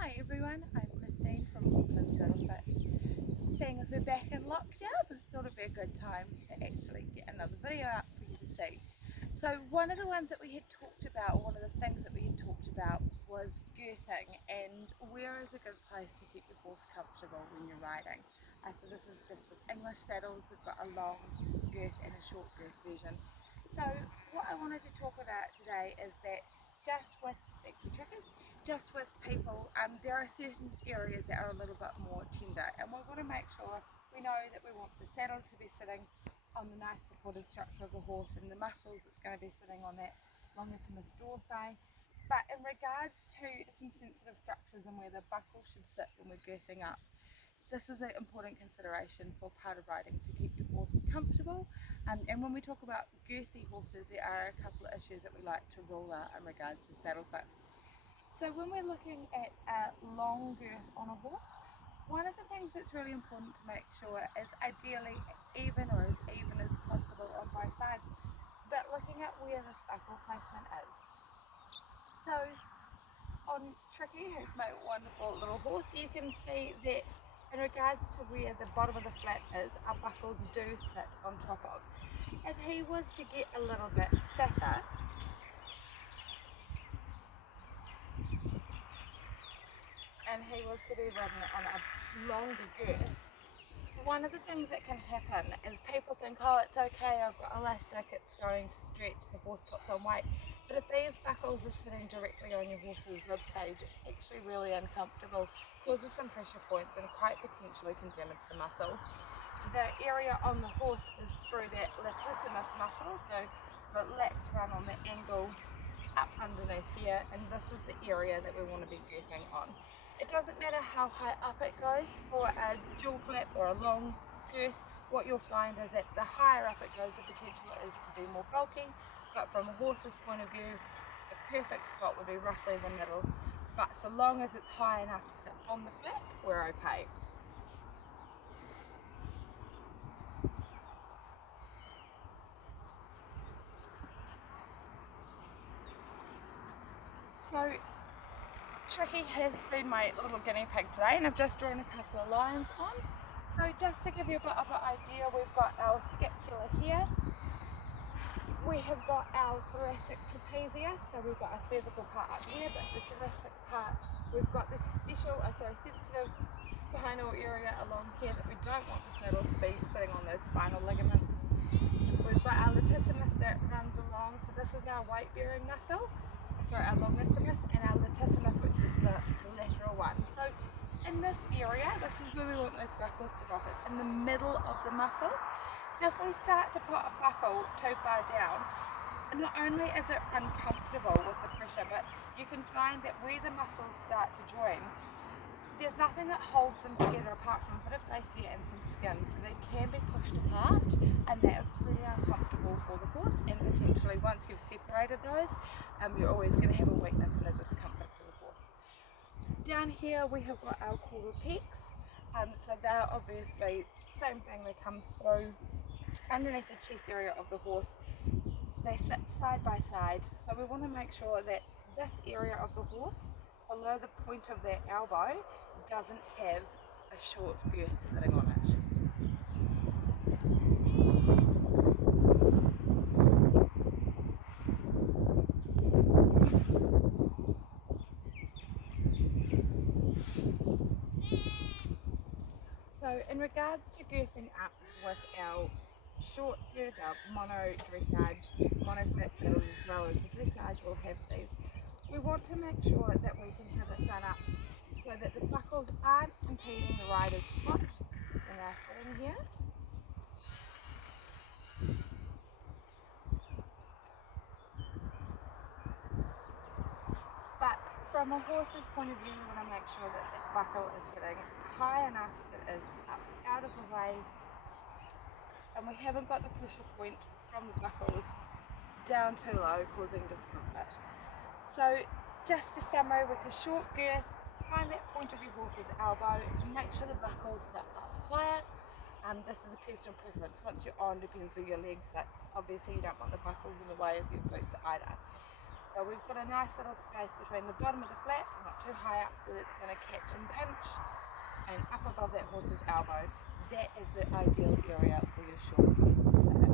Hi everyone, I'm Christine from Auckland Saddle Fit. Seeing as we're back in lockdown, I thought it'd be a good time to actually get another video out for you to see. So one of the ones that we had talked about, one of the things that we had talked about was girthing and where is a good place to keep your horse comfortable when you're riding. So this is just with English saddles, we've got a long girth and a short girth version. So what I wanted to talk about today is that just with people, there are certain areas that are a little bit more tender, and we want to make sure we know that we want the saddle to be sitting on the nice supported structure of the horse and the muscles it's going to be sitting on that longissimus dorsi. But in regards to some sensitive structures and where the buckle should sit when we're girthing up, this is an important consideration for part of riding to keep your horse comfortable. And when we talk about girthy horses, there are a couple of issues that we like to rule out in regards to saddle fit. So when we're looking at a long girth on a horse, one of the things that's really important to make sure is ideally even or as even as possible on both sides, but looking at where this buckle placement is. So on Tricky, who's my wonderful little horse, you can see that in regards to where the bottom of the flat is, our buckles do sit on top of. If he was to get a little bit fatter, and he was to be ridden on a longer girth, one of the things that can happen is people think, oh, it's okay, I've got elastic, it's going to stretch, the horse puts on weight. But if these buckles are sitting directly on your horse's rib cage, it's actually really uncomfortable, causes some pressure points and quite potentially can damage the muscle. The area on the horse is through that latissimus muscle, so the lats run on the angle up underneath here, and this is the area that we want to be girthing on. It doesn't matter how high up it goes for a dual flap or a long girth. What you'll find is that the higher up it goes, the potential is to be more bulky, but from a horse's point of view, the perfect spot would be roughly in the middle. But so long as it's high enough to sit on the flap, we're okay. So Tricky has been my little guinea pig today, and I've just drawn a couple of lines on. So just to give you a bit of an idea, we've got our scapula here, we have got our thoracic trapezius, so we've got our cervical part up here, but the thoracic part, we've got this sensitive spinal area along here that we don't want the saddle to be sitting on those spinal ligaments. We've got our latissimus that runs along, so this is our weight bearing muscle, our longissimus, and our latissimus, which is the lateral one. So in this area, this is where we want those buckles to drop. It's in the middle of the muscle. Now if we start to put a buckle too far down, not only is it uncomfortable with the pressure, but you can find that where the muscles start to join, there's nothing that holds them together apart from a bit of fascia and some skin, so they can be pushed apart, and that's really uncomfortable for the horse, and potentially once you've separated those, you're always going to have a weakness and a discomfort for the horse. Down here we have got our caudal pecs, so they're obviously same thing, they come through underneath the chest area of the horse, they sit side by side, so we want to make sure that this area of the horse, below the point of their elbow, doesn't have a short girth sitting on it. So in regards to girthing up with our short girth, our mono dressage, mono flap saddles as well as the dressage will have these, we want to make sure that we can have it done up so that the buckles aren't impeding the rider's foot when they're sitting here. But from a horse's point of view, we want to make sure that the buckle is sitting high enough that it is up out of the way, and we haven't got the pressure point from the buckles down too low, causing discomfort. So just to summary, with a short girth, find that point of your horse's elbow, make sure the buckles sit up higher. This is a personal preference. Once you're on, depends where your leg sits. Obviously you don't want the buckles in the way of your boots either. But we've got a nice little space between the bottom of the flap, not too high up that it's going to catch and pinch, and up above that horse's elbow. That is the ideal area for your short girth to sit in.